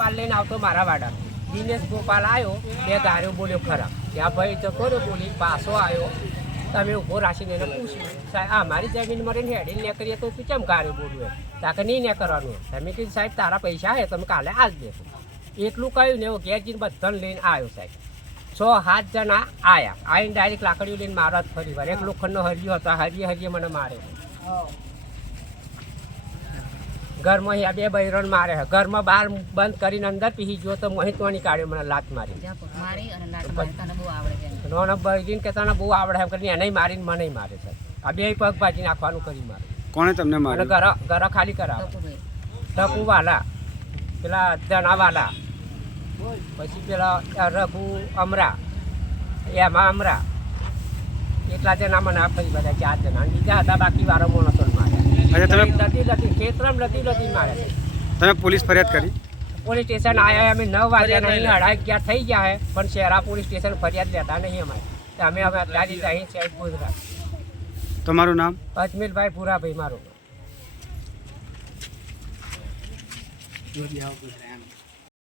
પાલ લઈને આવતો મારા વાડા દિનેશ ગોપાલ આવ્યો, 2 ગાડીઓ બોલ્યો ખરા ત્યાં ભાઈ તો કોને બોલી પાછો આવ્યો. તમે ઊભો રાખીને એને પૂછ્યું સાહેબ અમારી જમીન મરીને હેડીને ને કરીએ તો તું કેમ ગાડી બોલવું તાકે નહીં ને કરવાનું. તમે કીધું સાહેબ તારા પૈસા આવે તમે કાલે આજ દેશો એટલું કહ્યું ને એવું ઘેર જઈને બધાને લઈને આવ્યો સાહેબ. 6-7 જણા આવ્યા, આવીને ડાયરેક્ટ લાકડીઓ લઈને મારા જ ફરી વાર. એક લોખંડનો હરિયો હતો, હરિયે મને મારે. ઘરમાં આ 2 બૈરણ મારે, ઘરમાં બહાર બંધ કરીને અંદર પીસી ગયો તો મહિતવાની કાઢ્યો, મને લાત મારી. નોનો બૈરીને કે તને બહુ આવડે એમ કરીને એને મારીને મને મારે છે. આ 2 પગ ભાજી નાખવાનું કરી મારે. કોણે તમને માર્યું? ઘર ખાલી કરાવે ટપુવાલા, પેલા ધનાવાલા, પછી પેલા રઘુ અમરા, એમાં અમરા, એટલા જણા મને આ ફરી બધા 4 જણા બીજા હતા. બાકી વારો મોણો તો મારે ખેતરમાં મારે. તમે પોલીસ ફરિયાદ કરી? પોલીસ સ્ટેશન આવ્યા અમે 9 વાગ્યા નહીં 11:30 થઈ ગયા હે પણ શહેરા પોલીસ સ્ટેશન ફરિયાદ લેતા નહીં અમારે. અમે અત્યારે અહીં છે ગુજરાત. તમારું નામ? અજમેરભાઈ પુરાભાઈ મારું.